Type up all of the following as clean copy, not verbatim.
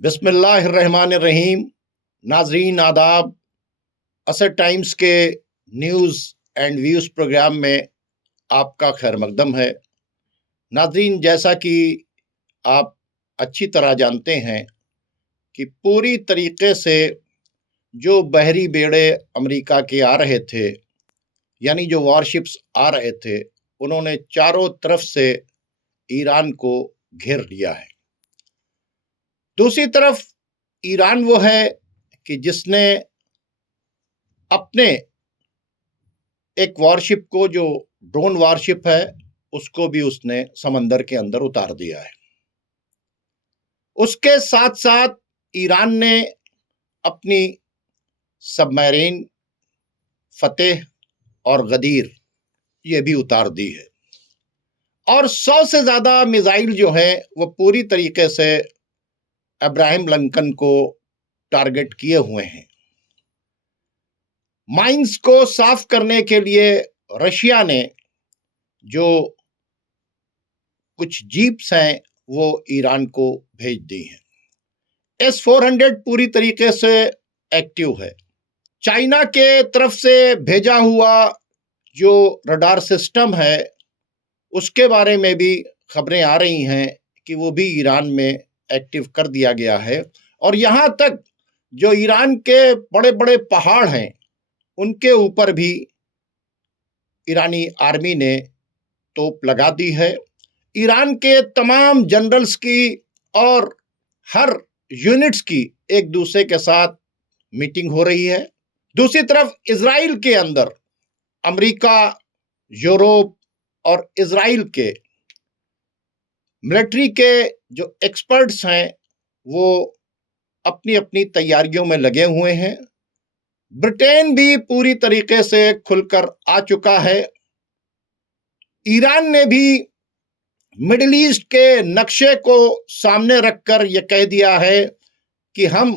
बिस्मिल्लाहिर्रहमानिर्रहीम। नाजरीन आदाब। असर टाइम्स के न्यूज़ एंड व्यूज़ प्रोग्राम में आपका खैर मकदम है। नाजरीन, जैसा कि आप अच्छी तरह जानते हैं कि पूरी तरीके से जो बहरी बेड़े अमेरिका के आ रहे थे, यानी जो वॉरशिप्स आ रहे थे, उन्होंने चारों तरफ से ईरान को घेर लिया है। दूसरी तरफ ईरान वो है कि जिसने अपने एक वॉरशिप को, जो ड्रोन वॉरशिप है, उसको भी उसने समंदर के अंदर उतार दिया है। उसके साथ साथ ईरान ने अपनी सबमरीन फतेह और गदीर ये भी उतार दी है, और 100 से ज़्यादा मिसाइल जो है वो पूरी तरीके से अब्राहम लिंकन को टारगेट किए हुए हैं। माइंस को साफ करने के लिए रशिया ने जो कुछ जीप्स हैं वो ईरान को भेज दी हैं। S-400 पूरी तरीके से एक्टिव है। चाइना के तरफ से भेजा हुआ जो रडार सिस्टम है उसके बारे में भी खबरें आ रही हैं कि वो भी ईरान में एक्टिव कर दिया गया है, और यहाँ तक जो ईरान के बड़े बड़े पहाड़ हैं उनके ऊपर भी ईरानी आर्मी ने तोप लगा दी है। ईरान के तमाम जनरल्स की और हर यूनिट्स की एक दूसरे के साथ मीटिंग हो रही है। दूसरी तरफ इजराइल के अंदर अमेरिका, यूरोप और इजराइल के मिलिट्री के जो एक्सपर्ट्स हैं वो अपनी अपनी तैयारियों में लगे हुए हैं। ब्रिटेन भी पूरी तरीके से खुलकर आ चुका है। ईरान ने भी मिडिल ईस्ट के नक्शे को सामने रखकर यह कह दिया है कि हम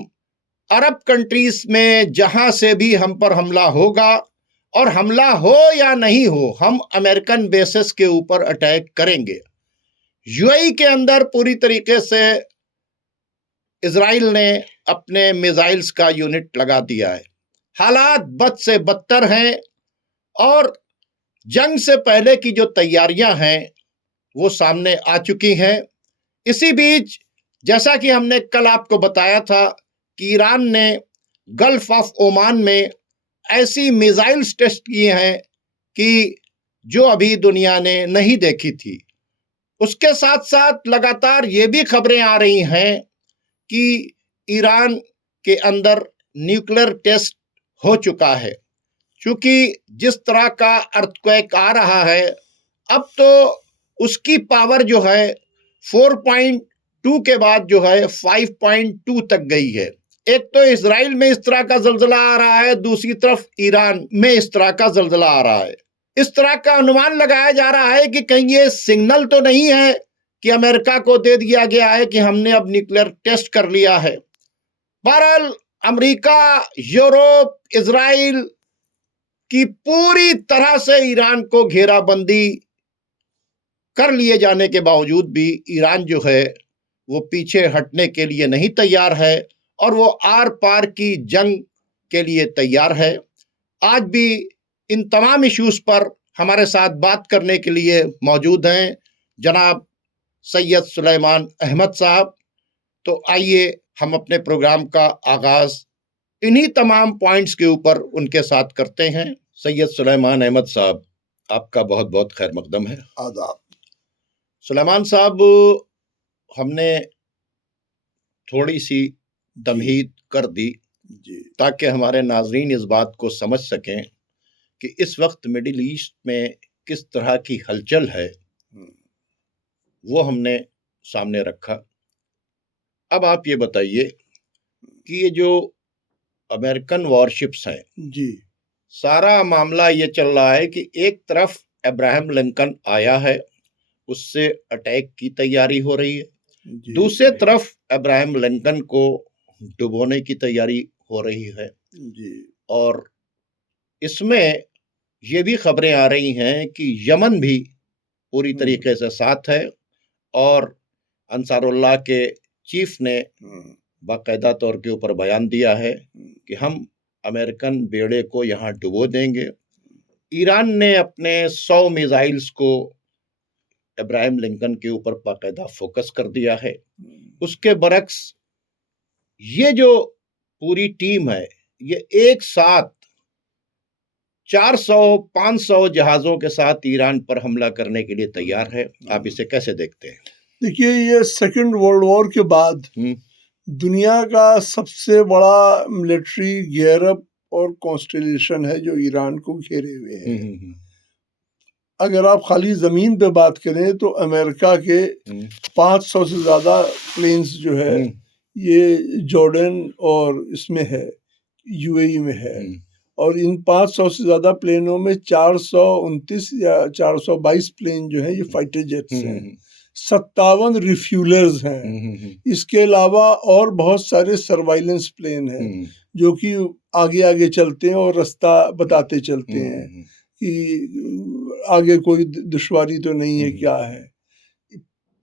अरब कंट्रीज में जहां से भी हम पर हमला होगा, और हमला हो या नहीं हो, हम अमेरिकन बेसिस के ऊपर अटैक करेंगे। यूएई के अंदर पूरी तरीके से इजराइल ने अपने मिसाइल्स का यूनिट लगा दिया है। हालात बद से बदतर हैं, और जंग से पहले की जो तैयारियां हैं वो सामने आ चुकी हैं। इसी बीच जैसा कि हमने कल आपको बताया था कि ईरान ने गल्फ ऑफ ओमान में ऐसी मिसाइल्स टेस्ट किए हैं कि जो अभी दुनिया ने नहीं देखी थी। उसके साथ साथ लगातार ये भी खबरें आ रही हैं कि ईरान के अंदर न्यूक्लियर टेस्ट हो चुका है। क्योंकि जिस तरह का अर्थक्वेक आ रहा है, अब तो उसकी पावर जो है 4.2 के बाद जो है 5.2 तक गई है। एक तो इजराइल में इस तरह का जल्जला आ रहा है, दूसरी तरफ ईरान में इस तरह का जल्जला आ रहा है। इस तरह का अनुमान लगाया जा रहा है कि कहीं ये सिग्नल तो नहीं है कि अमेरिका को दे दिया गया है कि हमने अब न्यूक्लियर टेस्ट कर लिया है। बहरहाल अमेरिका, यूरोप, इजराइल की पूरी तरह से ईरान को घेराबंदी कर लिए जाने के बावजूद भी ईरान जो है वो पीछे हटने के लिए नहीं तैयार है, और वो आर पार की जंग के लिए तैयार है। आज भी इन तमाम इश्यूज पर हमारे साथ बात करने के लिए मौजूद हैं जनाब सैयद सुलेमान अहमद साहब। तो आइए हम अपने प्रोग्राम का आगाज इन्हीं तमाम पॉइंट्स के ऊपर उनके साथ करते हैं। सैयद सुलेमान अहमद साहब, आपका बहुत बहुत खैर मकदम है। आदाब। सुलेमान साहब, हमने थोड़ी सी तमहीद कर दी ताकि हमारे नाजरीन इस बात को समझ सकें कि इस वक्त मिडिल ईस्ट में किस तरह की हलचल है, वो हमने सामने रखा। अब आप ये बताइए कि ये जो अमेरिकन वॉरशिप्स हैं जी, सारा मामला ये चल रहा है कि एक तरफ अब्राहम लिंकन आया है, उससे अटैक की तैयारी हो रही है, दूसरे तरफ अब्राहम लिंकन को डुबोने की तैयारी हो रही है जी। और इसमें ये भी खबरें आ रही हैं कि यमन भी पूरी तरीके से साथ है, और अंसारुल्लाह के चीफ ने बाकायदा तौर के ऊपर बयान दिया है कि हम अमेरिकन बेड़े को यहाँ डुबो देंगे। ईरान ने अपने 100 मिसाइल्स को इब्राहिम लिंकन के ऊपर बाकायदा फोकस कर दिया है। उसके बरक्स ये जो पूरी टीम है ये एक साथ 400-500 जहाजों के साथ ईरान पर हमला करने के लिए तैयार है। आप इसे कैसे देखते हैं? देखिए, ये सेकेंड वर्ल्ड वॉर के बाद दुनिया का सबसे बड़ा मिलिट्री गियरअप और कॉन्स्टेलेशन है जो ईरान को घेरे हुए है। अगर आप खाली जमीन पे बात करें तो अमेरिका के 500 से ज्यादा प्लेन्स जो है ये जॉर्डन और इसमें है, यूएई में है, और इन 500 से ज्यादा प्लेनों में 429 या 422 प्लेन जो है ये फाइटर जेट्स हैं, 57 रिफ्यूलर्स हैं। इसके अलावा और बहुत सारे सर्वाइलेंस प्लेन हैं जो कि आगे आगे चलते हैं और रास्ता बताते चलते हैं कि आगे कोई दुश्वारी तो नहीं है, क्या है।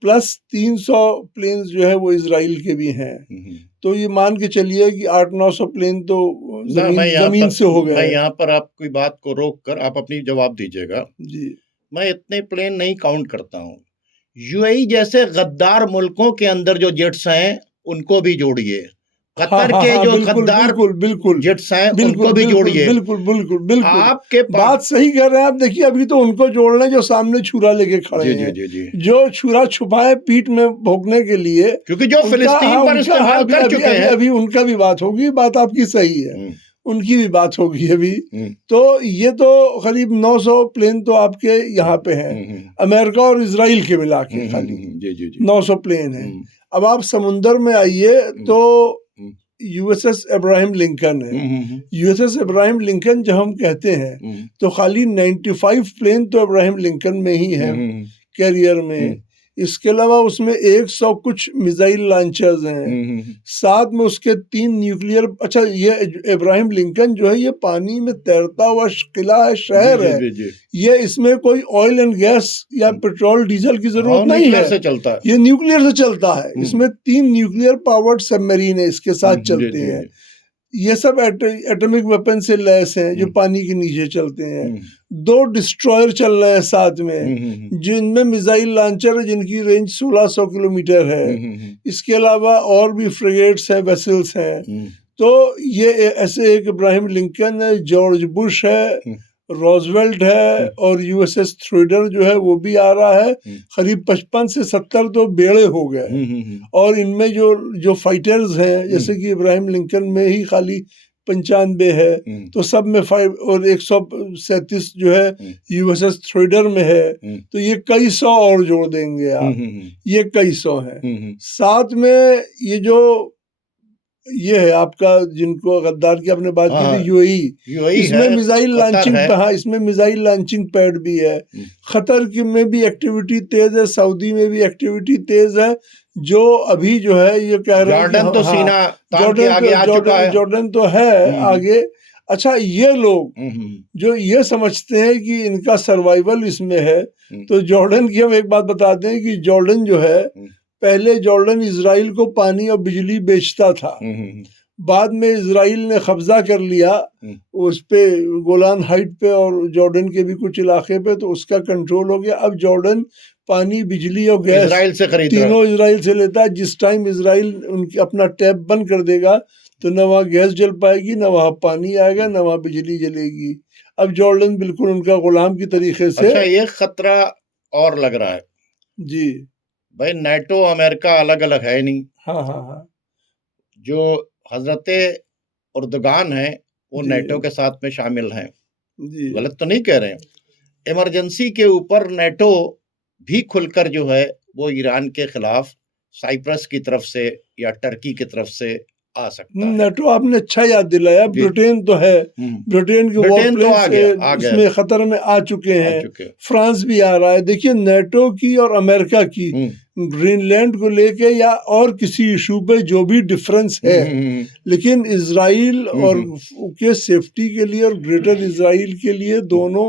प्लस 300 प्लेन्स जो है वो इजराइल के भी हैं। तो ये मान के चलिए कि 800-900 प्लेन तो जमीन से हो गए। मैं यहाँ पर आपकी बात को रोक कर आप अपनी जवाब दीजिएगा जी। मैं इतने प्लेन नहीं काउंट करता हूँ। यूएई जैसे गद्दार मुल्कों के अंदर जो जेट्स हैं उनको भी जोड़िए। कतर के जो गद्दार बिल्कुल जेट्स हैं उनको भी जोड़िए। बिल्कुल आपके बात सही कर रहे हैं आप। देखिए, अभी तो उनको जोड़ना जो सामने छुरा लेके खड़े हैं, जो छुरा छुपाए पीठ में भोंकने के लिए, क्योंकि जो फिलिस्तीन पर इस्तेमाल कर चुके हैं। अभी उनका भी बात होगी, बात आपकी सही है, उनकी भी बात होगी अभी। तो ये तो करीब 900 प्लेन तो आपके यहाँ पे हैं, अमेरिका और इजराइल के मिला के खाली 900 प्लेन हैं। अब आप समुंदर में आइए तो यूएसएस इब्राहिम लिंकन है। यूएसएस इब्राहिम लिंकन जब हम कहते हैं तो खाली 95 प्लेन तो इब्राहिम लिंकन में ही है कैरियर में। इसके अलावा उसमें 100 कुछ मिसाइल लॉन्चर्स हैं, साथ में उसके 3 न्यूक्लियर। अच्छा, ये इब्राहिम लिंकन जो है ये पानी में तैरता हुआ किला है, शहर है। ये इसमें कोई ऑयल एंड गैस या पेट्रोल डीजल की जरूरत नहीं है, ये न्यूक्लियर से चलता है। इसमें 3 न्यूक्लियर पावर्ड सबमरीन है इसके साथ चलते हैं। ये सब एटॉमिक वेपन से लैस हैं जो पानी के नीचे चलते हैं। 2 डिस्ट्रॉयर चल रहे हैं साथ में, जिनमें मिसाइल लॉन्चर है जिनकी रेंज 1600 किलोमीटर है। इसके अलावा और भी फ्रिगेट्स हैं, वेसल्स हैं। तो ये ऐसे एक इब्राहिम लिंकन है, जॉर्ज बुश है, रोजवेल्ट है, और यूएसएस थ्रेडर जो है वो भी आ रहा है। करीब 55 से 70 तो बेड़े हो गए। और इनमें जो फाइटर्स हैं, जैसे कि इब्राहिम लिंकन में ही खाली 95 है, तो सब में 5 और 137 जो है यूएसएस थ्रेडर में है। तो ये कई सौ और जोड़ देंगे आप, ये कई सौ हैं। साथ में ये है आपका, जिनको गद्दार की आपने बात की थी, यूएई, इसमें मिसाइल लॉन्चिंग, हाँ इसमें मिसाइल लॉन्चिंग पैड भी है। खतर की में भी एक्टिविटी तेज है, सऊदी में भी एक्टिविटी तेज है। जो अभी जो है ये कह रहे हैं जॉर्डन तो सीना तान के आगे आ चुका है, जॉर्डन तो है आगे। अच्छा, ये लोग जो ये समझते हैं कि इनका सर्वाइवल इसमें है, तो जॉर्डन की हम एक बात बताते हैं कि जॉर्डन जो है, पहले जॉर्डन इजराइल को पानी और बिजली बेचता था। बाद में इजराइल ने कब्जा कर लिया उस पे, गोलान हाइट पे और जॉर्डन के भी कुछ इलाके पे, तो उसका कंट्रोल हो गया। अब जॉर्डन पानी, बिजली और गैस तीनों इजराइल से लेता है। जिस टाइम इजराइल उनकी अपना टैप बंद कर देगा तो न वहाँ गैस जल पाएगी, न वहाँ पानी आएगा, न वहाँ बिजली जलेगी। अब जॉर्डन बिल्कुल उनका गुलाम की तरीके से। अच्छा, ये खतरा और लग रहा है जी भाई, नाटो अमेरिका अलग अलग है नहीं। हाँ। जो हजरत उर्दगान है वो नाटो के साथ में शामिल हैं। गलत तो नहीं कह रहे हैं। इमरजेंसी के ऊपर नाटो भी खुलकर जो है वो ईरान के खिलाफ साइप्रस की तरफ से या टर्की की तरफ से आ सकता है। नाटो आपने अच्छा याद दिलाया। ब्रिटेन तो है, ब्रिटेन के वॉरप्लेन्स इसमें खतर में आ चुके हैं। फ्रांस भी आ रहा है। देखिए, नाटो की और अमेरिका की ग्रीनलैंड को लेके या और किसी इशू पे जो भी डिफरेंस है, लेकिन इजराइल और के सेफ्टी के लिए और ग्रेटर इजराइल के लिए दोनों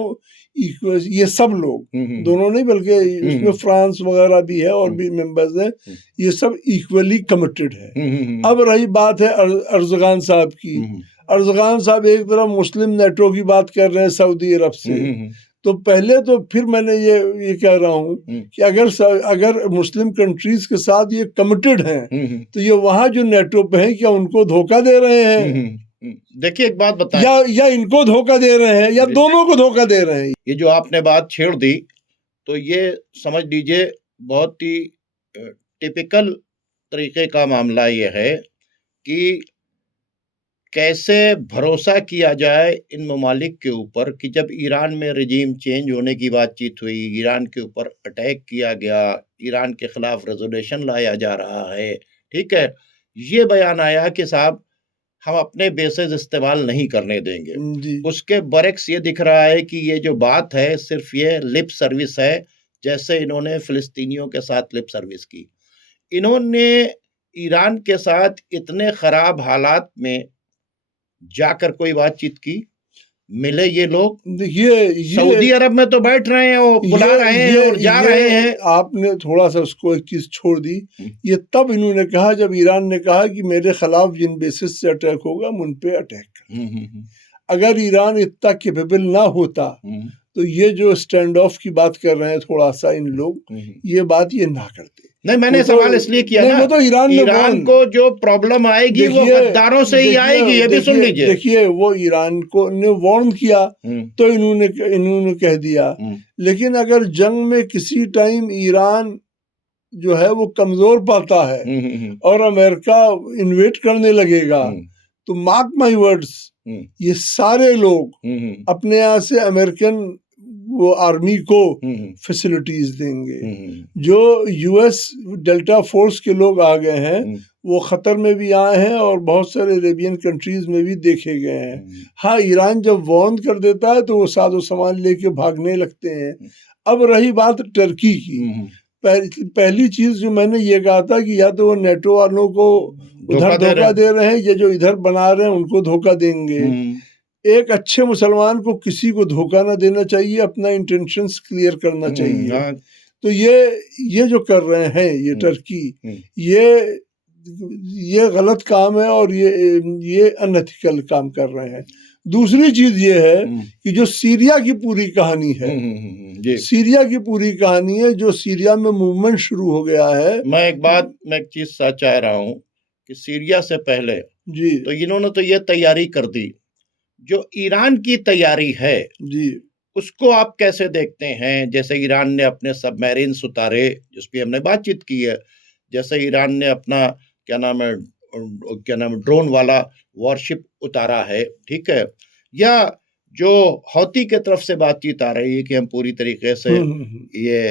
ये सब लोग, दोनों नहीं बल्कि इसमें फ्रांस वगैरह भी है और भी मेंबर्स हैं, ये सब इक्वली कमिटेड है। अब रही बात है अर्जगान साहब की। अर्जगान साहब एक तरफ मुस्लिम नेटो की बात कर रहे हैं सऊदी अरब से, तो पहले तो फिर मैंने ये कह रहा हूँ कि अगर मुस्लिम कंट्रीज के साथ ये कमिटेड हैं तो ये वहाँ जो नेटो पे हैं क्या उनको धोखा दे रहे हैं? देखिए एक बात बताएं, या इनको धोखा दे रहे हैं या दोनों को धोखा दे रहे हैं? ये जो आपने बात छेड़ दी तो ये समझ लीजिए बहुत ही टिपिकल तरीके का मामला ये है कि कैसे भरोसा किया जाए इन ममालिक के ऊपर कि जब ईरान में रजीम चेंज होने की बातचीत हुई, ईरान के ऊपर अटैक किया गया, ईरान के खिलाफ रेजोल्यूशन लाया जा रहा है, ठीक है, ये बयान आया कि साहब हम अपने बेसेस इस्तेमाल नहीं करने देंगे। उसके बरक्स ये दिख रहा है कि ये जो बात है सिर्फ ये लिप सर्विस है, जैसे इन्होंने फिलिस्तीनियों के साथ लिप सर्विस की। इन्होंने ईरान के साथ इतने खराब हालात में जाकर कोई बातचीत की? मिले ये लोग? देखिए सऊदी अरब में तो बैठ रहे हैं, वो बुला रहे हैं और जा रहे हैं। आपने थोड़ा सा उसको एक चीज छोड़ दी। ये तब इन्होंने कहा जब ईरान ने कहा कि मेरे खिलाफ जिन बेसिस से अटैक होगा उन पे अटैक कर। अगर ईरान इतना कैपेबल ना होता तो ये जो स्टैंड ऑफ की बात कर रहे हैं थोड़ा सा इन लोग, ये बात ये ना करते। नहीं, मैंने सवाल इसलिए किया ना, वो तो ईरान को जो प्रॉब्लम आएगी वो गद्दारों से ही आएगी, ये भी सुन लीजिए। देखिए वो ईरान को ने वार्न किया तो इन्होंने कह दिया, लेकिन अगर जंग में किसी टाइम ईरान जो है वो कमजोर पाता है और अमेरिका इन्वेट करने लगेगा तो मार्क माई वर्ड्स, ये सारे लोग अपने यहाँ से अमेरिकन वो आर्मी को फैसिलिटीज देंगे। जो यूएस डेल्टा फोर्स के लोग आ गए हैं वो खतर में भी आए हैं और बहुत सारे अरेबियन कंट्रीज में भी देखे गए हैं। हाँ, ईरान जब वार्न कर देता है तो वो साजो सामान लेके भागने लगते हैं। अब रही बात टर्की की, पहली चीज जो मैंने ये कहा था कि या तो वो नेटो वालों को उधर धोखा दे रहे हैं या जो इधर बना रहे हैं उनको धोखा देंगे। एक अच्छे मुसलमान को किसी को धोखा ना देना चाहिए, अपना इंटेंशंस क्लियर करना चाहिए। तो ये जो कर रहे हैं ये टर्की, ये गलत काम है और ये अनएथिकल काम कर रहे हैं। दूसरी चीज ये है कि जो सीरिया की पूरी कहानी है, सीरिया की पूरी कहानी है, जो सीरिया में मूवमेंट शुरू हो गया है। मैं एक चीज सच चाह रहा हूँ कि सीरिया से पहले जी तो इन्होंने तो ये तैयारी कर दी, जो ईरान की तैयारी है जी उसको आप कैसे देखते हैं? जैसे ईरान ने अपने सबमरीन्स उतारे, जिस पे हमने बातचीत की है, जैसे ईरान ने अपना क्या नाम है ड्रोन वाला वॉरशिप उतारा है, ठीक है, या जो हौती के तरफ से बातचीत आ रही है कि हम पूरी तरीके से ये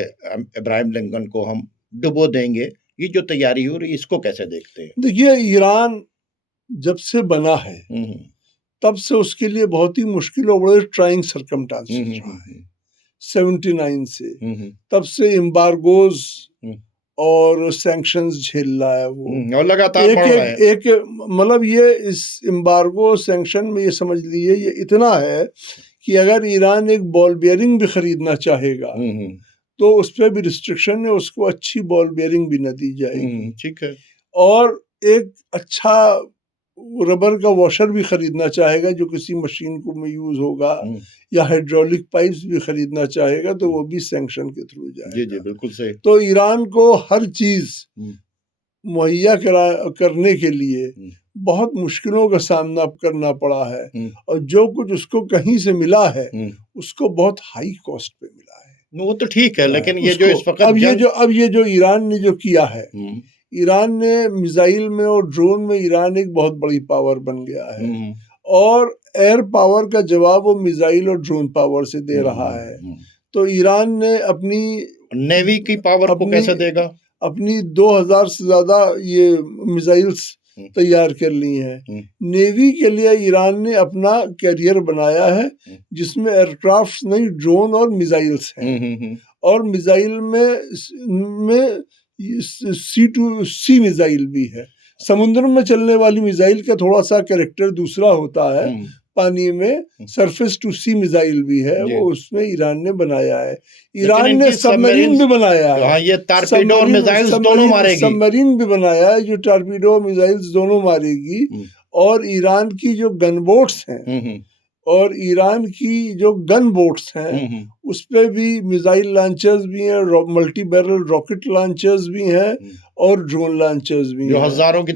इब्राहिम लिंकन को हम डुबो देंगे, ये जो तैयारी हो रही है इसको कैसे देखते हैं? देखिए, ईरान जब से बना है तब से उसके लिए बहुत ही मुश्किल और बड़े ट्राइंग सर्कमस्टांसेस रहा है। 79 से तब से एम्बार्गोज और सैंक्शंस झेल रहा है वो, और लगातार बढ़ रहा है। एक मतलब ये इस एम्बार्गो सैंक्शन में ये समझ लीजिए ये इतना है कि अगर ईरान एक बॉल बेयरिंग भी खरीदना चाहेगा तो उस पर भी रिस्ट्रिक्शन है, उसको अच्छी बॉल बेयरिंग भी न दी जाएगी, ठीक है, और एक अच्छा रबर का वॉशर भी खरीदना चाहेगा जो किसी मशीन को में यूज होगा, या हाइड्रोलिक पाइप्स भी खरीदना चाहेगा तो वो भी सैंक्शन के थ्रू जाएगा। जी जी बिल्कुल सही। तो ईरान को हर चीज मुहैया करने के लिए बहुत मुश्किलों का सामना करना पड़ा है, और जो कुछ उसको कहीं से मिला है उसको बहुत हाई कॉस्ट पे मिला है। वो तो ठीक है, लेकिन ये जो इस वक्त अब ये जो ईरान ने जो किया है, ईरान ने मिसाइल में और ड्रोन में ईरान एक बहुत बड़ी पावर बन गया है, और एयर पावर का जवाब वो मिसाइल और ड्रोन पावर से दे रहा है। तो ईरान ने अपनी नेवी की पावर को कैसे देगा? अपनी 2000 से ज्यादा ये मिसाइल्स तैयार कर ली हैं। नेवी के लिए ईरान ने अपना कैरियर बनाया है जिसमें एयरक्राफ्ट नहीं, ड्रोन और मिसाइल्स हैं, और मिसाइल में C2C मिसाइल भी है। समुद्र में चलने वाली मिसाइल का थोड़ा सा कैरेक्टर दूसरा होता है, पानी में सरफेस टू सी मिसाइल भी है, वो उसमें ईरान ने बनाया है। ईरान लेकिन ने इनकी सबमरीन भी बनाया है। हाँ, ये टारपीडो और मिसाइल्स दोनों मारेगी। सबमरीन भी बनाया है जो टारपीडो मिसाइल्स दोनों मारेगी। और ईरान की जो गन बोट्स हैं और ईरान की जो गन बोट्स हैं उस पे भी मिसाइल लॉन्चर्स भी हैं, मल्टी बैरल रॉकेट लॉन्चर्स भी हैं और ड्रोन लॉन्चर्स भी जो हैं, हजारों की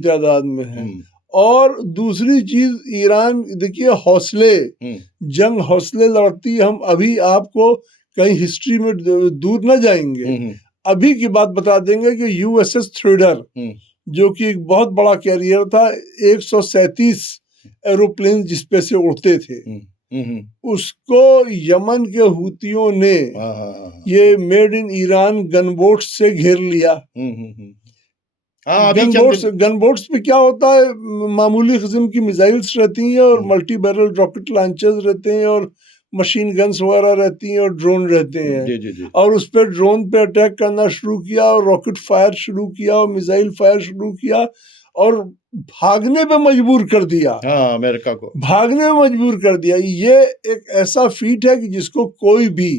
तादाद में हैं। और दूसरी चीज ईरान देखिए हौसले, जंग हौसले लड़ती। हम अभी आपको कहीं हिस्ट्री में दूर न जाएंगे, अभी की बात बता देंगे कि यूएसएस थ्रेडर जो कि एक बहुत बड़ा कैरियर था, 137 एरोप्लेन जिसपे से उड़ते थे, उसको यमन के हुतियों ने ये मेड इन ईरान गनबोट से घेर लिया। गनबोट्स पे क्या होता है, मामूली किस्म की मिसाइल्स रहती हैं और मल्टी बैरल रॉकेट लॉन्चर्स रहते हैं और मशीन गन्स वगैरह रहती हैं और ड्रोन रहते हैं। और उस पे ड्रोन पे अटैक करना शुरू किया और रॉकेट फायर शुरू किया और मिसाइल फायर शुरू किया और भागने पे मजबूर कर दिया। अमेरिका को भागने में मजबूर कर दिया। ये एक ऐसा फीट है कि जिसको कोई भी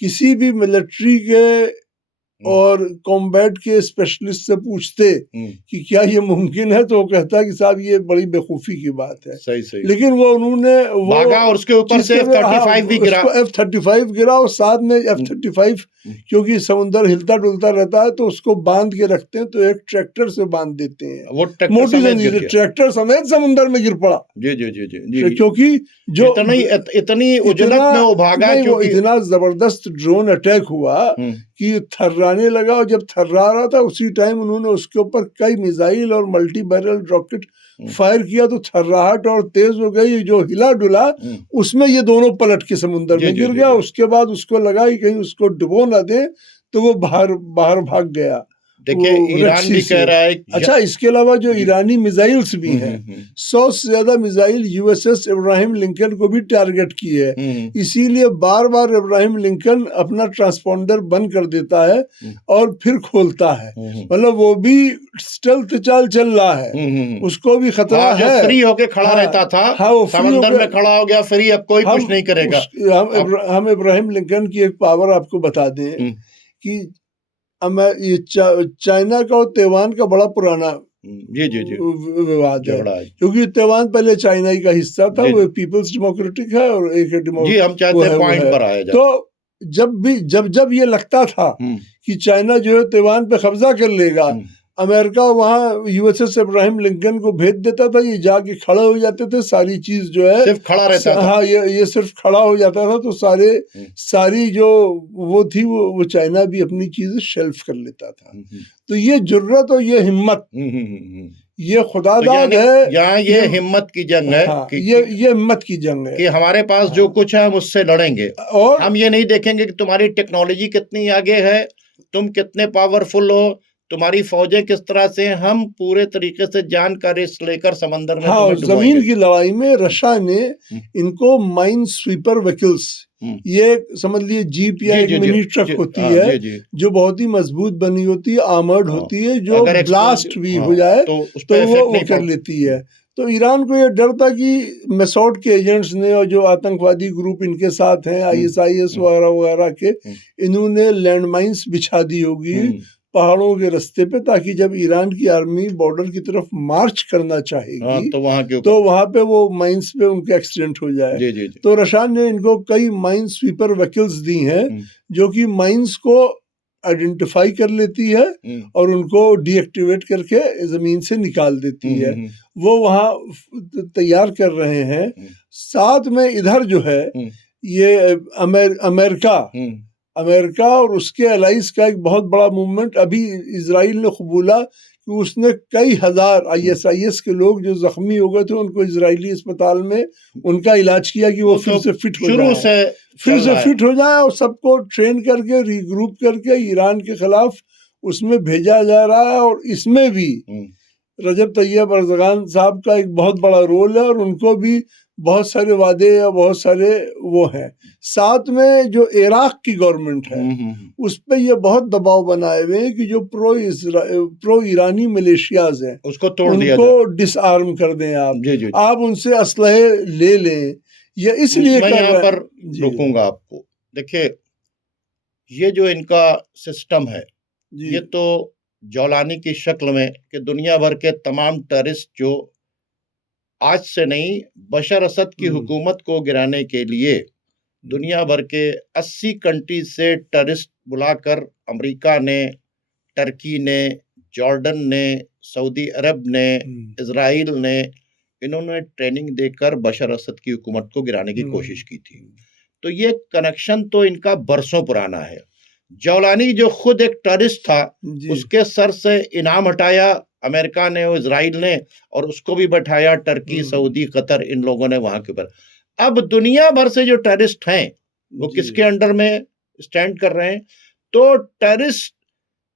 किसी भी मिलिट्री के और कॉम्बैट के स्पेशलिस्ट से पूछते कि क्या ये मुमकिन है, तो वो कहता है कि साहब ये बड़ी बेवकूफी की बात है। सही। लेकिन वो उन्होंने भागा और उसके ऊपर से F-35 भी गिरा। F-35 गिरा और साथ में F-35 क्योंकि समुद्र हिलता डुलता रहता है तो उसको बांध के रखते हैं, तो एक ट्रैक्टर से बांध देते हैं। वो मोटी जंजीर ट्रैक्टर समेत समुद्र में गिर पड़ा। जी। क्योंकि जो इतनी उजलत में वो भागा, क्योंकि इतना जबरदस्त ड्रोन अटैक हुआ कि थर्राने लगा। और जब थर्रा रहा था उसी टाइम उन्होंने उसके ऊपर कई मिसाइल और मल्टी बैरल रॉकेट फायर किया, तो थर्राहट और तेज हो गई। जो हिला डुला उसमें ये दोनों पलट के समुद्र में गिर गया। उसके बाद उसको लगा कि कहीं उसको डुबो ना दे, तो वो बाहर भाग गया। देखिए ईरान भी कह रहा है। अच्छा, इसके अलावा जो ईरानी मिसाइल्स भी हैं, 100 से ज्यादा मिसाइल यूएसएस इब्राहिम लिंकन को भी टारगेट की है। इसीलिए बार बार इब्राहिम लिंकन अपना ट्रांसपोंडर बंद कर देता है और फिर खोलता है। मतलब वो भी स्टेल्थ चाल चल रहा है, उसको भी खतरा है। फ्री होके खड़ा रहता था, वो समंदर में खड़ा हो गया फ्री, अब कोई कुछ नहीं करेगा। हम इब्राहिम लिंकन की एक पावर आपको बता दें कि ये चाइना का और ताइवान का बड़ा पुराना विवाद है, क्योंकि ताइवान पहले चाइना का हिस्सा था। वो पीपल्स डेमोक्रेटिक है और एक हम चाहते हैं पॉइंट पर आया जाए। तो जब ये लगता था कि चाइना जो है ताइवान पे कब्जा कर लेगा, अमेरिका वहाँ यूएसएस इब्राहिम लिंकन को भेज देता था, ये जाके खड़े हो जाते थे। सारी चीज जो है सिर्फ खड़ा रहता था। हाँ, ये सिर्फ खड़ा हो जाता था, तो सारी जो वो थी वो चाइना भी अपनी चीज शेल्फ कर लेता था। तो ये जुर्रत और ये हिम्मत, ये खुदादाद है। यहाँ ये हिम्मत की जंग है। ये हिम्मत की जंग है कि हमारे पास जो कुछ है हम उससे लड़ेंगे, और हम ये नहीं देखेंगे कि तुम्हारी टेक्नोलॉजी कितनी आगे है, तुम कितने पावरफुल हो, तुम्हारी फौजें किस तरह से, हम पूरे तरीके से जानकारी लेकर समंदर में। हाँ, जमीन की लड़ाई में रशिया ने इनको माइन स्वीपर व्हीकल्स, ये समझ लिए जीप या एक मिनी ट्रक होती है जो बहुत ही मजबूत बनी होती है, आर्मर्ड होती है, जो ब्लास्ट भी हो जाए तो वो कर लेती है। तो ईरान को ये डर था कि मेसोड के एजेंट्स ने और जो आतंकवादी ग्रुप इनके साथ हैं, ISIS वगैरह वगैरह के, इन्होंने लैंडमाइंस बिछा दी होगी पहाड़ों के रास्ते पे, ताकि जब ईरान की आर्मी बॉर्डर की तरफ मार्च करना चाहेगी तो वहां पे वो माइंस पे उनके एक्सीडेंट हो जाए। तो रशिया ने इनको कई माइन स्वीपर व्हीकल्स दी हैं जो कि माइंस को आइडेंटिफाई कर लेती है और उनको डीएक्टिवेट करके जमीन से निकाल देती है। वो वहाँ तैयार कर रहे हैं। साथ में इधर जो है ये अमेरिका और उसके एलाइज का एक बहुत बड़ा मूवमेंट। अभी इजराइल ने कबूला कि उसने कई हजार ISIS के लोग जो जख्मी हो गए थे उनको इजरायली अस्पताल में उनका इलाज किया कि वो फिर से फिट हो जाए और सबको ट्रेन करके रीग्रुप करके ईरान के खिलाफ उसमें भेजा जा रहा है। और इसमें भी रजब तैयब अर्ज़गान साहब का एक बहुत बड़ा रोल है और उनको भी बहुत सारे वादे या बहुत सारे वो हैं। साथ में जो इराक की गवर्नमेंट है उस पे ये बहुत दबाव बनाए हुए हैं कि जो प्रो ईरानी मिलिशियाज हैं उसको तोड़ दिया उनको डिसआर्म कर दें आप उनसे असलहे ले लें। ये इसलिए मैं कर यहाँ रहे पर रोकूंगा आपको। देखिए, ये जो इनका सिस्टम है ये तो जौलानी की शक्ल में कि दुनिया भर के तमाम टेररिस्ट जो आज से नहीं बशर असद की हुकूमत को गिराने के लिए दुनिया भर के 80 कंट्रीज से टेररिस्ट बुलाकर अमेरिका ने, टर्की ने, जॉर्डन ने, सऊदी अरब ने, इजराइल ने, इन्होंने ट्रेनिंग देकर बशर असद की हुकूमत को गिराने की कोशिश की थी। तो ये कनेक्शन तो इनका बरसों पुराना है। जौलानी जो खुद एक टेररिस्ट था उसके सर से इनाम हटाया अमेरिका ने और इजराइल ने, और उसको भी बैठाया टर्की, सऊदी, कतर, इन लोगों ने वहां के ऊपर। अब दुनिया भर से जो टेररिस्ट हैं वो किसके अंडर में स्टैंड कर रहे हैं? तो टेररिस्ट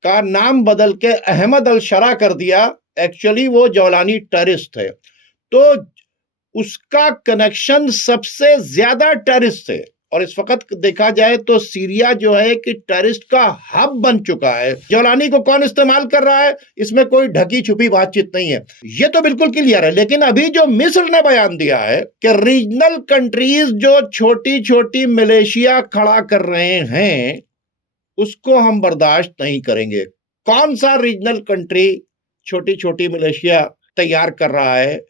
का नाम बदल के अहमद अल शरा कर दिया। एक्चुअली वो जौलानी टेररिस्ट है, तो उसका कनेक्शन सबसे ज्यादा टेररिस्ट से। और इस वक्त देखा जाए तो सीरिया जो है कि टेररिस्ट का हब बन चुका है। जौलानी को कौन इस्तेमाल कर रहा है, इसमें कोई ढकी छुपी बातचीत नहीं है, ये तो बिल्कुल क्लियर है। लेकिन अभी जो मिस्र ने बयान दिया है कि रीजनल कंट्रीज जो छोटी छोटी मिलिशिया खड़ा कर रहे हैं उसको हम बर्दाश्त नहीं करेंगे। कौन सा रीजनल कंट्री छोटी छोटी मिलिशिया तैयार कर रहा है?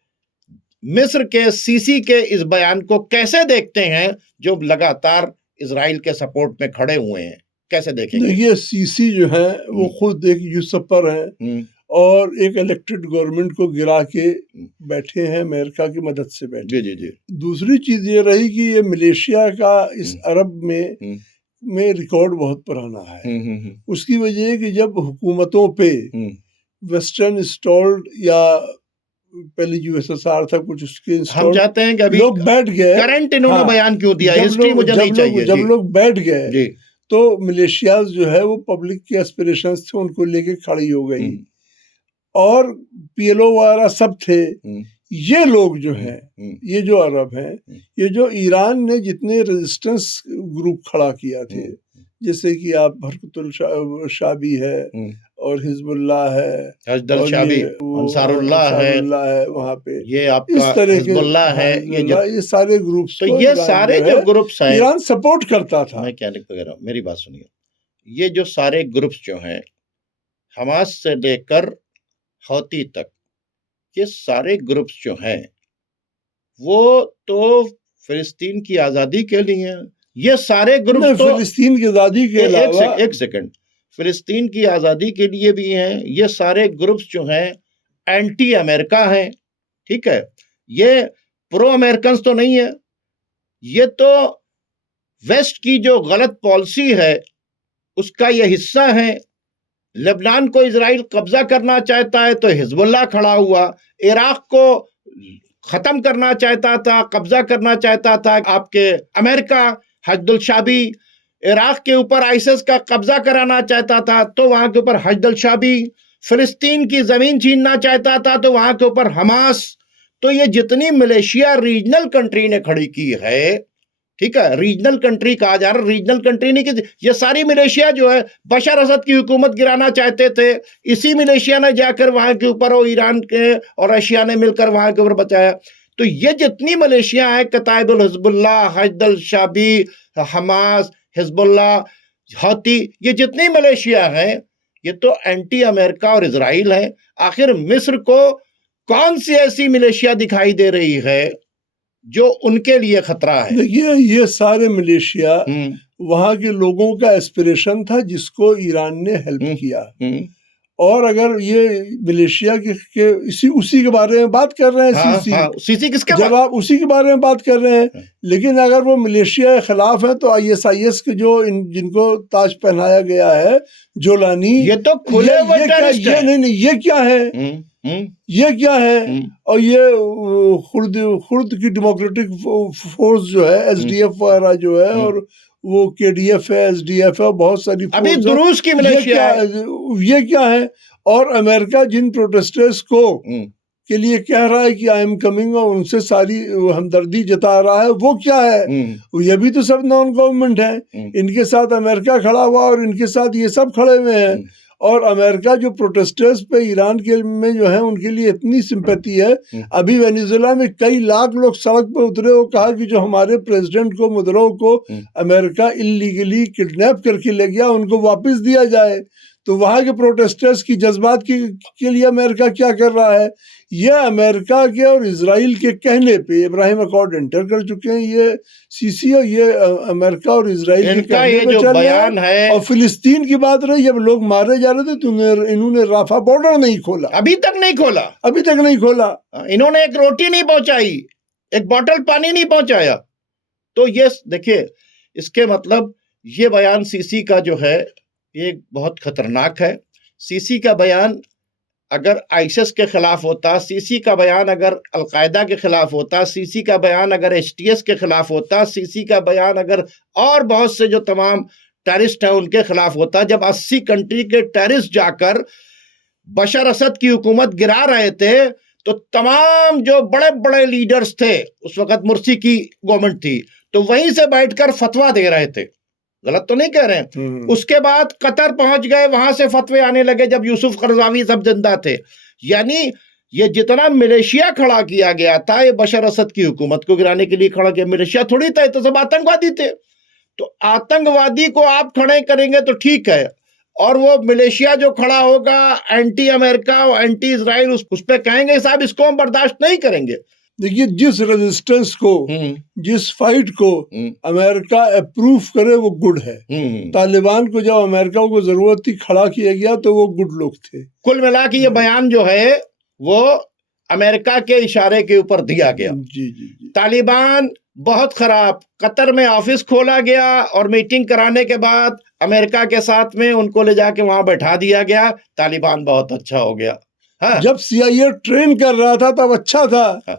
मिस्र के सीसी के इस बयान को कैसे देखते हैं जो लगातार इजराइल के सपोर्ट में खड़े हुए हैं? कैसे देखेंगे? ये सीसी जो है वो खुद एक यूसुफर है और एक इलेक्टेड गवर्नमेंट को गिरा के बैठे हैं, अमेरिका की मदद से बैठे। जी। दूसरी चीज ये रही कि ये मलेशिया का इस अरब में रिकॉर्ड बहुत पुराना है। उसकी वजह है कि जब हुकूमतों पे वेस्टर्न इंस्टॉल्ड या पहले यूएसएसआर था कुछ उसके हम चाहते हैं कि अभी लोग बैठ गए, करंट इन्होंने बयान क्यों दिया, हिस्ट्री मुझे नहीं चाहिए। जब लोग बैठ गए तो मिलिशियाज जो है वो पब्लिक के एस्पिरेशंस थे उनको लेके खड़ी हो गई और पीएलओ वगैरह सब थे। ये लोग जो हैं, ये जो अरब हैं, ये जो ईरान ने जितने रेजिस्टेंस ग्रुप खड़ा किया थे, जैसे कि आप हरकतुल शाबी है और हिजबुल्लाह है, हजदल शाबी, अंसारुल्लाह है वहाँ पे, ये आपका इस तरह हिजबुल्लाह है, ये सारे ग्रुप्स तो ये सारे जो ग्रुप्स हैं ईरान सपोर्ट करता था। मैं क्या कह रहा हूँ, मेरी बात सुनिए। ये जो सारे ग्रुप्स जो हैं हमास से लेकर हौती तक, ये सारे ग्रुप्स जो हैं वो तो फिलिस्तीन की आजादी के लिए हैं। ये सारे ग्रुप्स तो फिलिस्तीन की आजादी के अलावा एक सेकंड, फिलिस्तीन की आजादी के लिए भी हैं। ये सारे ग्रुप्स जो हैं एंटी अमेरिका हैं, ठीक है, ये प्रो अमेरिकन तो नहीं है। ये तो वेस्ट की जो गलत पॉलिसी है उसका ये हिस्सा है। लेबनान को इजराइल कब्जा करना चाहता है तो हिजबुल्लाह खड़ा हुआ, इराक को खत्म करना चाहता था, कब्जा करना चाहता था आपके अमेरिका, हजदुल शाबी, इराक के ऊपर आईसिस का कब्जा कराना चाहता था तो वहां के ऊपर हजदुल शाबी, फिलिस्तीन की जमीन छीनना चाहता था तो वहां के ऊपर हमास। तो ये जितनी मिलिशिया रीजनल कंट्री ने खड़ी की है, ठीक है, रीजनल कंट्री कहा जा रहा है, रीजनल कंट्री नहीं कि ये सारी मिलिशिया जो है बशर असद की हुकूमत गिराना चाहते थे। इसी मिलिशिया ने जाकर वहां के ऊपर और ईरान के और रशिया ने मिलकर वहां के ऊपर बचाया। तो ये जितनी मिलिशिया है, कताइबुल हिजबुल्लाह, हजदुल शाबी, हमास, हिजबुल्लाह, हौती, ये जितनी मिलिशिया हैं ये तो एंटी अमेरिका और इजराइल है। आखिर मिस्र को कौन सी ऐसी मिलिशिया दिखाई दे रही है जो उनके लिए खतरा है? देखिए, ये सारे मिलिशिया वहां के लोगों का एस्पिरेशन था जिसको ईरान ने हेल्प किया। और अगर ये मिलिशिया के उसी के बारे में बात कर रहे हैं, सीसी किसके जब आप उसी के बारे में बात कर रहे हैं, लेकिन अगर वो मिलिशिया के खिलाफ है तो आईएसआईएस के जो जिनको ताज पहनाया गया है, जोलानी, ये तो खुले ये क्या है, ये क्या है? और ये खुर्द की डेमोक्रेटिक फोर्स जो है, एसडीएफ वगैरह जो है, और वो KDF है, SDF है, बहुत सारी अभी force है। दुरूस की मिलिशिया है। ये क्या है? और अमेरिका जिन प्रोटेस्टर्स को के लिए कह रहा है कि आई एम कमिंग और उनसे सारी हमदर्दी जता रहा है, वो क्या है? ये भी तो सब नॉन गवर्नमेंट है। इनके साथ अमेरिका खड़ा हुआ और इनके साथ ये सब खड़े हुए हैं। और अमेरिका जो प्रोटेस्टर्स पे ईरान के में जो है उनके लिए इतनी सिंपैथी है। अभी वेनेजुएला में कई लाख लोग सड़क पे उतरे और कहा कि जो हमारे प्रेसिडेंट को, मुदरो को अमेरिका इलीगली किडनैप करके ले गया, उनको वापस दिया जाए। तो वहां के प्रोटेस्टर्स की जज्बात के लिए अमेरिका क्या कर रहा है? ये अमेरिका के और इजराइल के कहने पे इब्राहिम अकॉर्ड एंटर कर चुके हैं। ये सीसी और ये अमेरिका और इजराइल के कहने पे चल बयान है। और फिलिस्तीन की बात रही, जब लोग मारे जा रहे थे तो इन्होंने राफा बॉर्डर नहीं खोला, अभी तक नहीं खोला, अभी तक नहीं खोला। इन्होंने एक रोटी नहीं पहुंचाई, एक बोतल पानी नहीं पहुंचाया। तो ये देखिए, इसके मतलब ये बयान सीसी का जो है ये बहुत खतरनाक है। सीसी का बयान अगर आईएसआईएस के खिलाफ होता, सीसी का बयान अगर अलकायदा के खिलाफ होता, सीसी का बयान अगर एचटीएस के खिलाफ होता, सीसी का बयान अगर और बहुत से जो तमाम टेररिस्ट हैं उनके खिलाफ होता, जब 80 कंट्री के टेररिस्ट जाकर बशर असद की हुकूमत गिरा रहे थे, तो तमाम जो बड़े बड़े लीडर्स थे, उस वक्त मुर्सी की गवर्नमेंट थी, तो वहीं से बैठकर फतवा दे रहे थे। गलत तो नहीं कह रहे हैं। उसके बाद कतर पहुंच गए, वहां से फतवे आने लगे जब यूसुफ करजावी सब जिंदा थे। यानी ये जितना मिलिशिया खड़ा किया गया था, ये बशर असद की हुकूमत को गिराने के लिए खड़ा किया। मिलिशिया थोड़ी था, तो सब आतंकवादी थे। तो आतंकवादी को आप खड़े करेंगे तो ठीक है, और वो मिलिशिया जो खड़ा होगा एंटी अमेरिका और एंटी इजराइल, उस पर कहेंगे साहब इसको हम बर्दाश्त नहीं करेंगे। देखिए, जिस रेजिस्टेंस को, जिस फाइट को अमेरिका अप्रूव करे वो गुड है। तालिबान को जब अमेरिका को जरूरत थी खड़ा किया गया तो वो गुड लोग थे। कुल मिला के ये बयान जो है वो अमेरिका के इशारे के ऊपर दिया गया। जी। तालिबान बहुत खराब, कतर में ऑफिस खोला गया और मीटिंग कराने के बाद अमेरिका के साथ में उनको ले जाके वहां बैठा दिया गया। तालिबान बहुत अच्छा हो गया। हाँ? जब CIA ट्रेन कर रहा था तब अच्छा था। हाँ।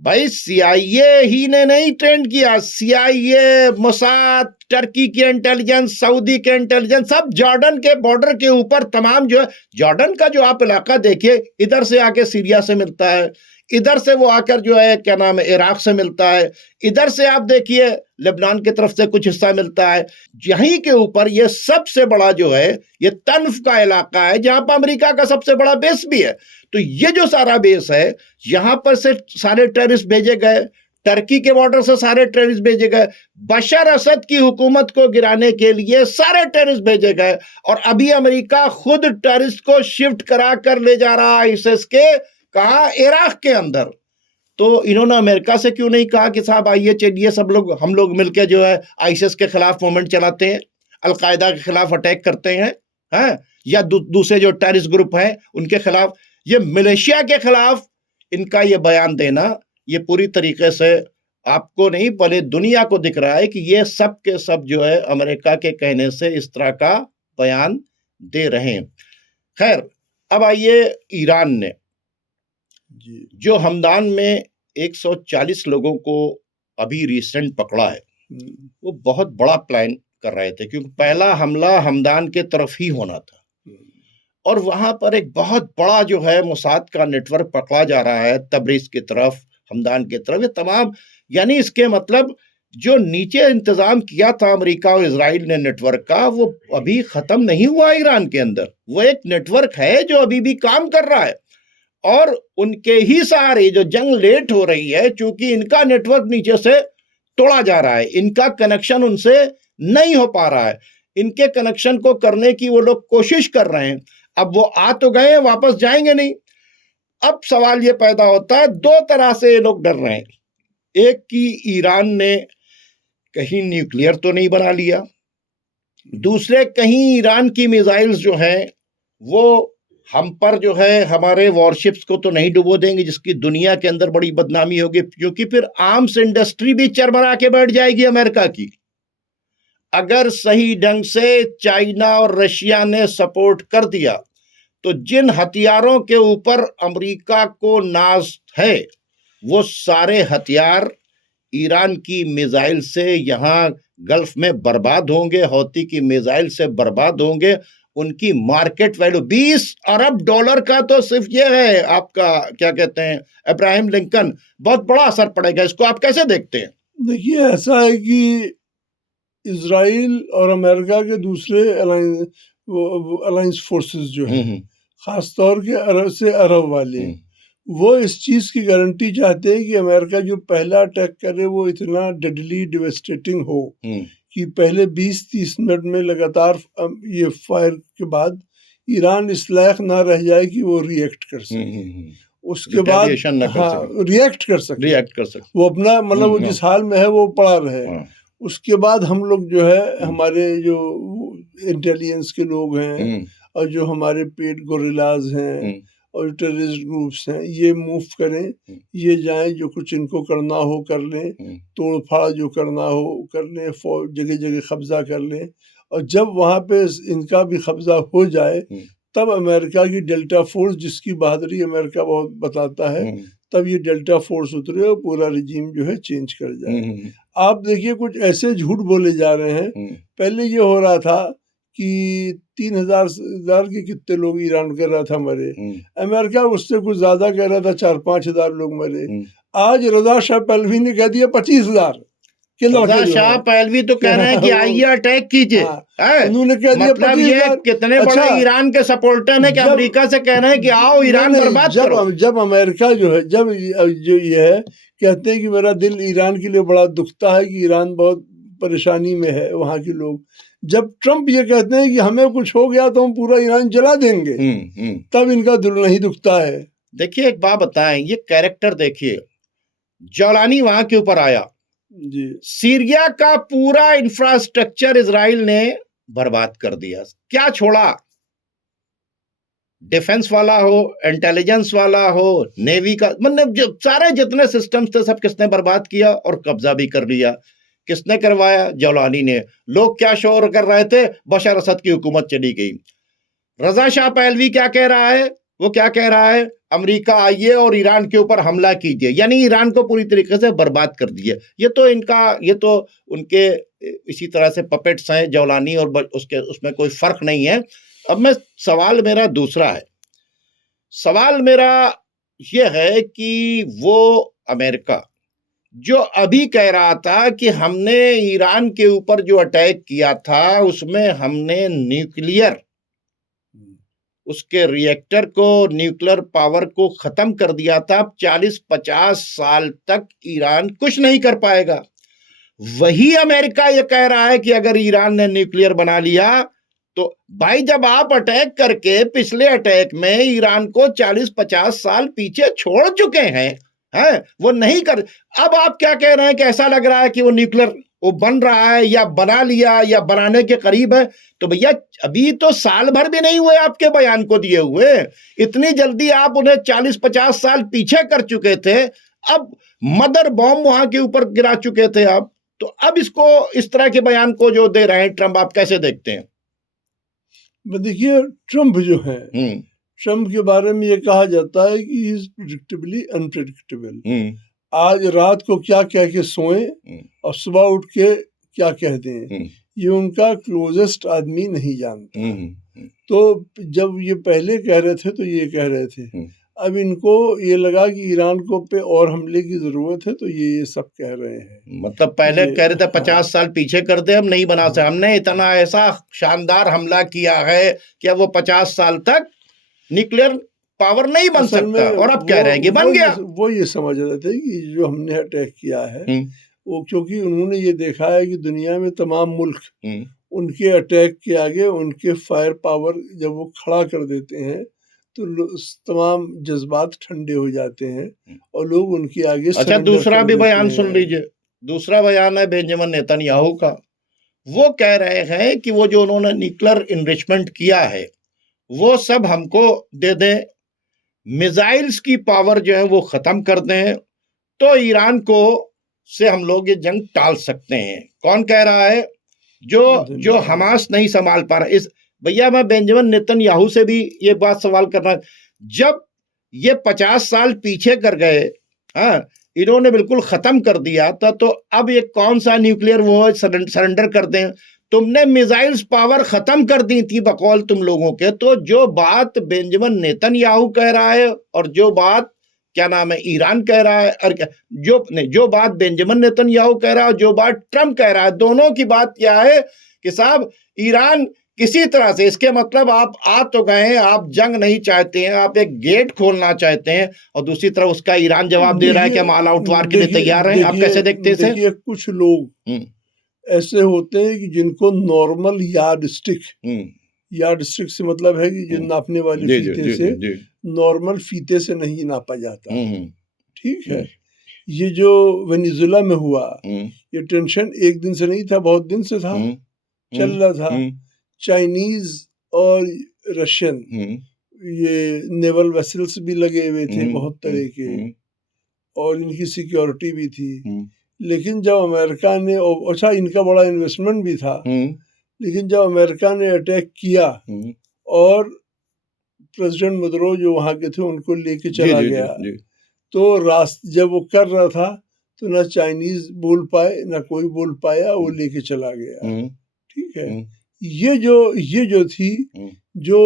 भाई CIA ही ने नहीं ट्रेन किया, CIA, मोसाद, टर्की की इंटेलिजेंस, सऊदी के इंटेलिजेंस, सब जॉर्डन के बॉर्डर के ऊपर तमाम जो है, जॉर्डन का जो आप इलाका देखिए, इधर से आके सीरिया से मिलता है, इधर से वो आकर जो है क्या नाम है इराक से मिलता है, इधर से आप देखिए लेबनान की तरफ से कुछ हिस्सा मिलता है। यहीं के ऊपर ये सबसे बड़ा जो है ये तन्फ का इलाका है, जहां पर अमेरिका का सबसे बड़ा बेस भी है। तो ये जो सारा बेस है, यहां पर से सारे टेररिस्ट भेजे गए, टर्की के बॉर्डर से सारे टेररिस्ट भेजे गए, बशर असद की हुकूमत को गिराने के लिए सारे टेररिस्ट भेजे गए, और अभी अमेरिका खुद टेररिस्ट को शिफ्ट करा कर ले जा रहा है आईएसआईएस के कहा इराक के अंदर। तो इन्होंने अमेरिका से क्यों नहीं कहा कि साहब आइए चलिए सब लोग, हम लोग मिलकर जो है आईएसआईएस के खिलाफ मूवमेंट चलाते हैं, अलकायदा के खिलाफ अटैक करते हैं, हैं? या दूसरे जो टेररिस्ट ग्रुप हैं उनके खिलाफ। ये मिलिशिया के खिलाफ इनका ये बयान देना, ये पूरी तरीके से आपको नहीं भले दुनिया को दिख रहा है कि ये सब के सब जो है अमेरिका के कहने से इस तरह का बयान दे रहे हैं। खैर, अब आइए ईरान ने जो हमदान में 140 लोगों को अभी रिसेंट पकड़ा है, वो बहुत बड़ा प्लान कर रहे थे, क्योंकि पहला हमला हमदान के तरफ ही होना था, और वहां पर एक बहुत बड़ा जो है मोसाद का नेटवर्क पकड़ा जा रहा है, तबरीज की तरफ, हमदान की तरफ, ये तमाम। यानी इसके मतलब जो नीचे इंतजाम किया था अमेरिका और इजराइल ने नेटवर्क का, वो अभी खत्म नहीं हुआ ईरान के अंदर। वो एक नेटवर्क है जो अभी भी काम कर रहा है, और उनके ही सहारे जो जंग लेट हो रही है, क्योंकि इनका नेटवर्क नीचे से तोड़ा जा रहा है, इनका कनेक्शन उनसे नहीं हो पा रहा है, इनके कनेक्शन को करने की वो लोग कोशिश कर रहे हैं। अब वो आ तो गए, वापस जाएंगे नहीं। अब सवाल ये पैदा होता है, दो तरह से ये लोग डर रहे हैं। एक कि ईरान ने कहीं न्यूक्लियर तो नहीं बना लिया, दूसरे कहीं ईरान की मिसाइल्स जो हैं वो हम पर जो है हमारे वॉरशिप्स को तो नहीं डुबो देंगे, जिसकी दुनिया के अंदर बड़ी बदनामी होगी, क्योंकि फिर आर्म्स इंडस्ट्री भी चरमरा के बैठ जाएगी अमेरिका की। अगर सही ढंग से चाइना और रशिया ने सपोर्ट कर दिया तो जिन हथियारों के ऊपर अमेरिका को नाज है, वो सारे हथियार ईरान की मिसाइल से यहाँ गल्फ में बर्बाद होंगे, हौती की मिसाइल से बर्बाद होंगे, उनकी मार्केट वैल्यू $20 अरब का तो सिर्फ ये है आपका क्या कहते हैं अब्राहम लिंकन, बहुत बड़ा असर पड़ेगा। इसको आप कैसे देखते हैं? देखिए, ऐसा है कि इजराइल और अमेरिका के दूसरे अलायंस फोर्सेस जो हैं, खास तौर के अरब से अरब वाले, वो इस चीज की गारंटी चाहते हैं कि अमेरिका जो पहला अटैक करे वो इतना डेडली डिवेस्टेटिंग हो कि पहले 20-30 मिनट में लगातार ये फायर के बाद ईरान इस लायक ना रह जाए कि वो रिएक्ट कर सके। उसके बाद रिएक्ट कर सके, वो अपना मतलब वो जिस हाल में है वो पड़ा रहे। उसके बाद हम लोग जो है, हमारे जो इंटेलिजेंस के लोग हैं और जो हमारे पेड गोरिल्लाज हैं और टेररिस्ट ग्रुप्स हैं, ये मूव करें, ये जाएं, जो कुछ इनको करना हो कर लें, तोड़ फाड़ जो करना हो कर लें, जगह जगह कब्जा कर लें, और जब वहाँ पे इनका भी कब्जा हो जाए तब अमेरिका की डेल्टा फोर्स, जिसकी बहादुरी अमेरिका बहुत बताता है, तब ये डेल्टा फोर्स उतरे और पूरा रिजीम जो है चेंज कर जाए। आप देखिए, कुछ ऐसे झूठ बोले जा रहे हैं। पहले ये हो रहा था कि 3,000 के कितने लोग ईरान कह रहा था मरे, अमेरिका उससे कुछ ज्यादा कह रहा था, 4-5 हजार लोग मरे। आज रजा शाह पहलवी ने कह दिया 25,000 के रजा शाह पहलवी तो कह रहे हैं कि आइए अटैक कीजिए। उन्होंने कह दिया मतलब ये कितने बड़े ईरान के सपोर्टर हैं कि अमेरिका से कह रहे हैं कि आओ ईरान बर्बाद करो। जब अमेरिका जो है, जब जो ये है, कहते हैं कि मेरा दिल ईरान के लिए बड़ा दुखता है कि ईरान बहुत परेशानी में है वहाँ के लोग। जब ट्रम्प ये कहते हैं कि हमें कुछ हो गया तो हम पूरा ईरान जला देंगे, तब इनका दिल नहीं दुखता है। देखिए, एक बात बताएं, ये कैरेक्टर देखिए, जौलानी वहां के ऊपर आया जी, सीरिया का पूरा इंफ्रास्ट्रक्चर इजराइल ने बर्बाद कर दिया। क्या छोड़ा? डिफेंस वाला हो, इंटेलिजेंस वाला हो, नेवी का, मतलब सारे जितने सिस्टम्स थे सब किसने बर्बाद किया और कब्जा भी कर लिया। किसने करवाया? जौलानी ने। लोग क्या शोर कर रहे थे? बशर असद की हुकूमत चली गई। रजा शाह पहलवी क्या कह रहा है? वो क्या कह रहा है? अमेरिका आइए और ईरान के ऊपर हमला कीजिए, यानी ईरान को पूरी तरीके से बर्बाद कर दिए। ये तो उनके इसी तरह से पपेट्स हैं जौलानी, और उसमें कोई फर्क नहीं है। अब सवाल मेरा दूसरा है। सवाल मेरा ये है कि वो अमेरिका जो अभी कह रहा था कि हमने ईरान के ऊपर जो अटैक किया था उसमें हमने न्यूक्लियर, उसके रिएक्टर को, न्यूक्लियर पावर को खत्म कर दिया था। 40-50 साल तक ईरान कुछ नहीं कर पाएगा। वही अमेरिका ये कह रहा है कि अगर ईरान ने न्यूक्लियर बना लिया तो भाई, जब आप अटैक करके पिछले अटैक में ईरान को 40-50 साल पीछे छोड़ चुके हैं, वो नहीं कर, अब आप क्या कह रहे हैं कि ऐसा लग रहा है कि वो न्यूक्लियर वो बन रहा है या बना लिया या बनाने के करीब है। तो भैया, अभी तो साल भर भी नहीं हुए आपके बयान को दिए हुए, इतनी जल्दी आप उन्हें 40-50 साल पीछे कर चुके थे। अब मदर बॉम्ब वहां के ऊपर गिरा चुके थे आप, तो अब इसको, इस तरह के बयान को जो दे रहे हैं ट्रंप, आप कैसे देखते हैं? देखिए, ट्रंप जो है, ट्रंप के बारे में ये कहा जाता है कि ही इज प्रेडिक्टेबली अनप्रेडिक्टेबल। आज रात को क्या कह के सोए और सुबह उठ के क्या कह दें, ये उनका क्लोजेस्ट आदमी नहीं जानता। तो जब ये पहले कह रहे थे तो ये कह रहे थे, अब इनको ये लगा कि ईरान को पे और हमले की जरूरत है, तो ये सब कह रहे हैं। मतलब पहले कह रहे थे 50 साल पीछे कर दे, हम नहीं बना सकते, हमने इतना ऐसा शानदार हमला किया है कि अब वो 50 साल तक न्यूक्लियर पावर नहीं बन सकता, और अब कह रहे हैं कि बन गया। वो ये समझ रहे थे कि जो हमने अटैक किया है वो, क्योंकि उन्होंने ये देखा है कि दुनिया में तमाम मुल्क उनके अटैक के आगे, उनके फायर पावर जब वो खड़ा कर देते हैं तो तमाम जज्बात ठंडे हो जाते हैं और लोग उनके आगे। अच्छा, दूसरा भी बयान सुन लीजिए। दूसरा बयान है बेंजामिन नेतन्याहू का। वो कह रहे हैं कि वो जो उन्होंने न्यूक्लियर इनरिचमेंट किया है वो सब हमको दे दें, मिसाइल्स की पावर जो है वो खत्म कर दें, तो ईरान को से हम लोग ये जंग टाल सकते हैं। कौन कह रहा है? जो हमास नहीं संभाल पा रहा। इस भैया, मैं बेंजामिन नेतन्याहू से भी ये बात सवाल करना, जब ये 50 साल पीछे कर गए, इन्होंने बिल्कुल खत्म कर दिया था, तो अब ये कौन सा न्यूक्लियर वो सरेंडर कर दें? तुमने मिसाइल्स पावर खत्म कर दी थी बकौल तुम लोगों के। तो जो बात बेंजामिन नेतन्याहू कह रहा है और जो बात क्या नाम है ईरान कह रहा है, और जो बात बेंजामिन नेतन्याहू कह रहा है और जो बात ट्रम्प कह रहा है, दोनों की बात क्या है कि साहब ईरान किसी तरह से, इसके मतलब आप आ तो गए हैं, आप जंग नहीं चाहते हैं, आप एक गेट खोलना चाहते हैं, और दूसरी तरफ उसका ईरान जवाब दे रहा है कि हम ऑल आउट वार के लिए तैयार हैं। आप कैसे देखते हैं? देखिए, कुछ लोग ऐसे होते हैं कि जिनको नॉर्मल यार्ड स्टिक से मतलब है कि जो नापने वाले फीते से, नॉर्मल फीते से नहीं नापा जाता। ठीक है, ये जो वेनेजुएला में हुआ, ये टेंशन एक दिन से नहीं था, बहुत दिन से था, चल रहा था। चाइनीज और रशियन ये नेवल वेसल्स भी लगे हुए थे बहुत तरह के, और इनकी सिक्योरिटी भी थी। लेकिन जब अमेरिका ने, अच्छा इनका बड़ा इन्वेस्टमेंट भी था, लेकिन जब अमेरिका ने अटैक किया और प्रेसिडेंट मदुरो जो वहाँ के थे उनको लेके चला गया, तो जब वो कर रहा था तो ना चाइनीज बोल पाए ना कोई बोल पाया, वो लेके चला गया। ठीक है, ये जो थी, जो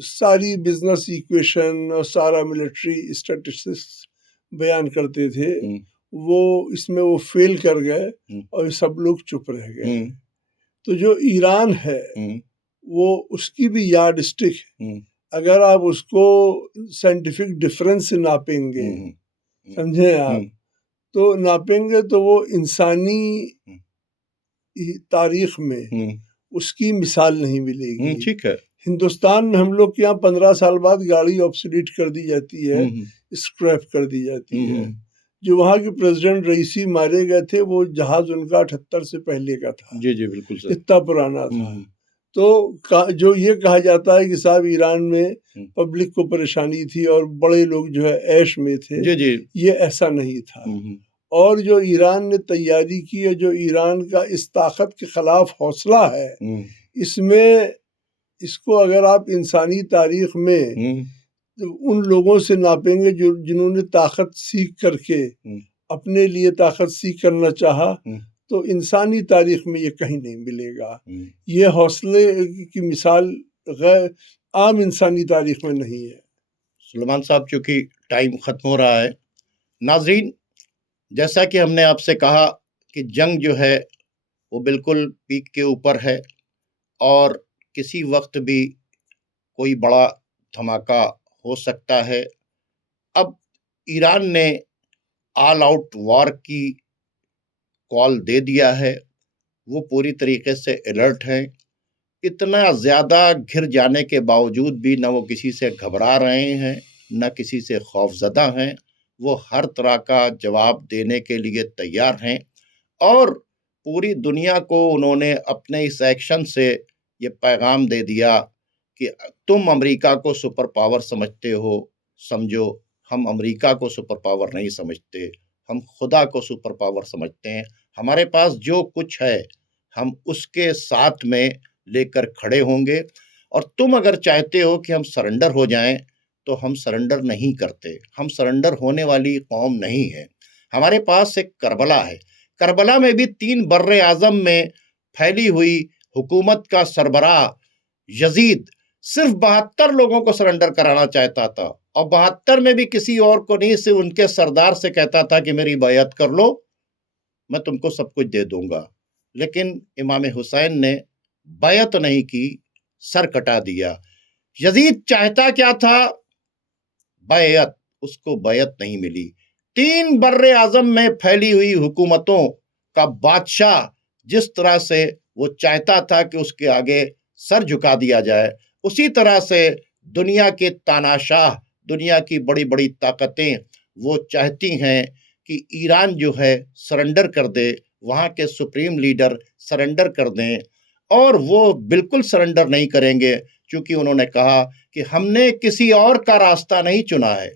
सारी बिजनेस इक्वेशन और सारा मिलिट्री स्टैटिस्टिक्स बयान करते थे, वो इसमें वो फेल कर गए और सब लोग चुप रह गए। तो जो ईरान है वो, उसकी भी यार्ड स्टिक, अगर आप उसको साइंटिफिक डिफरेंस से नापेंगे, समझे आप, तो नापेंगे तो वो इंसानी तारीख में उसकी मिसाल नहीं मिलेगी। ठीक है, हिंदुस्तान में हम लोग के यहाँ 15 साल बाद गाड़ी ऑब्सोलीट कर दी जाती है, स्क्रैप कर दी जाती है। जो वहाँ के प्रेसिडेंट रईसी मारे गए थे, वो जहाज उनका 78 से पहले का था। जी बिल्कुल सर, इतना पुराना था। तो जो ये कहा जाता है कि साहब ईरान में पब्लिक को परेशानी थी और बड़े लोग जो है ऐश में थे, ये ऐसा नहीं था। और जो ईरान ने तैयारी की है, जो ईरान का इस ताकत के खिलाफ हौसला है, इसमें इसको अगर आप इंसानी तारीख में उन लोगों से नापेंगे जिन्होंने ताकत सीख करके अपने लिए ताकत सीख करना चाहा, तो इंसानी तारीख में ये कहीं नहीं मिलेगा। ये हौसले की मिसाल गैर आम इंसानी तारीख में नहीं है। सुलेमान साहब, चूंकि टाइम खत्म हो रहा है, नाजरीन, जैसा कि हमने आपसे कहा कि जंग जो है वो बिल्कुल पीक के ऊपर है और किसी वक्त भी कोई बड़ा धमाका हो सकता है। अब ईरान ने ऑल आउट वॉर की कॉल दे दिया है, वो पूरी तरीके से अलर्ट हैं। इतना ज़्यादा घिर जाने के बावजूद भी न वो किसी से घबरा रहे हैं, न किसी से खौफजदा हैं। वो हर तरह का जवाब देने के लिए तैयार हैं और पूरी दुनिया को उन्होंने अपने इस एक्शन से ये पैगाम दे दिया कि तुम अमेरिका को सुपर पावर समझते हो, समझो हम अमेरिका को सुपर पावर नहीं समझते, हम खुदा को सुपर पावर समझते हैं। हमारे पास जो कुछ है हम उसके साथ में लेकर खड़े होंगे, और तुम अगर चाहते हो कि हम सरेंडर हो जाएं तो हम सरेंडर नहीं करते। हम सरेंडर होने वाली कौम नहीं है। हमारे पास एक करबला है, करबला में भी 3 बर्रे आज़म में फैली हुई हुकूमत का सरबराह यजीद सिर्फ 72 लोगों को सरेंडर कराना चाहता था, और 72 में भी किसी और को नहीं, सिर्फ उनके सरदार से कहता था कि मेरी बैअत कर लो, मैं तुमको सब कुछ दे दूंगा। लेकिन इमाम हुसैन ने बैअत नहीं की, सर कटा दिया। यजीद चाहता क्या था? बैअत, उसको बैअत नहीं मिली। 3 बर्रे आज़म में फैली हुई हुकूमतों का बादशाह जिस तरह से वो चाहता था कि उसके आगे सर झुका दिया जाए, उसी तरह से दुनिया के तानाशाह, दुनिया की बड़ी बड़ी ताकतें वो चाहती हैं कि ईरान जो है सरेंडर कर दे, वहाँ के सुप्रीम लीडर सरेंडर कर दें, और वो बिल्कुल सरेंडर नहीं करेंगे, क्योंकि उन्होंने कहा कि हमने किसी और का रास्ता नहीं चुना है,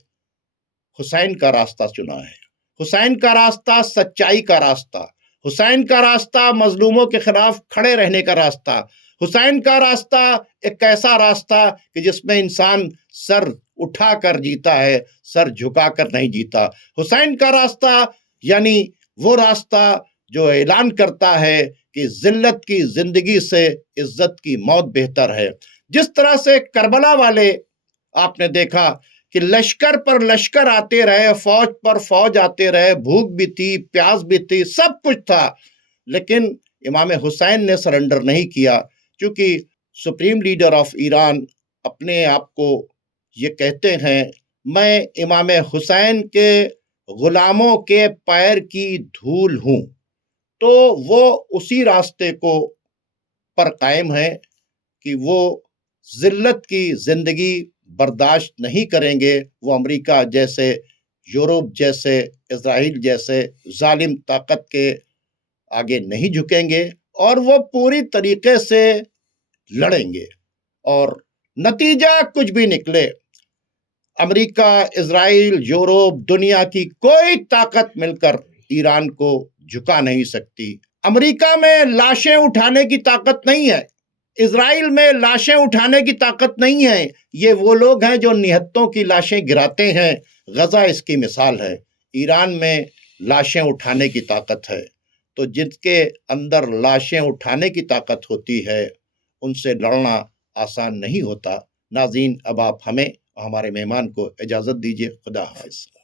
हुसैन का रास्ता चुना है। हुसैन का रास्ता सच्चाई का रास्ता, हुसैन का रास्ता मजलूमों के खिलाफ खड़े रहने का रास्ता, हुसैन का रास्ता एक ऐसा रास्ता कि जिसमें इंसान सर उठाकर जीता है, सर झुकाकर नहीं जीता। हुसैन का रास्ता यानी वो रास्ता जो ऐलान करता है कि जिल्लत की जिंदगी से इज्जत की मौत बेहतर है। जिस तरह से करबला वाले आपने देखा कि लश्कर पर लश्कर आते रहे, फौज पर फौज आते रहे, भूख भी थी, प्यास भी थी, सब कुछ था, लेकिन इमाम हुसैन ने सरेंडर नहीं किया, क्योंकि सुप्रीम लीडर ऑफ ईरान अपने आप को ये कहते हैं, मैं इमाम हुसैन के गुलामों के पैर की धूल हूं। तो वो उसी रास्ते को पर कायम है कि वो जिल्लत की जिंदगी बर्दाश्त नहीं करेंगे। वो अमेरिका जैसे, यूरोप जैसे, इजराइल जैसे जालिम ताकत के आगे नहीं झुकेंगे और वो पूरी तरीके से लड़ेंगे। और नतीजा कुछ भी निकले, अमेरिका, इजराइल, यूरोप, दुनिया की कोई ताकत मिलकर ईरान को झुका नहीं सकती। अमेरिका में लाशें उठाने की ताकत नहीं है, इजराइल में लाशें उठाने की ताकत नहीं है। ये वो लोग हैं जो निहत्तों की लाशें गिराते हैं। गजा इसकी मिसाल है। ईरान में लाशें उठाने की ताकत है। तो जिसके अंदर लाशें उठाने की ताकत होती है, उनसे लड़ना आसान नहीं होता। नाज़रीन, अब आप हमें, हमारे मेहमान को इजाज़त दीजिए। खुदा हाफ़िज़।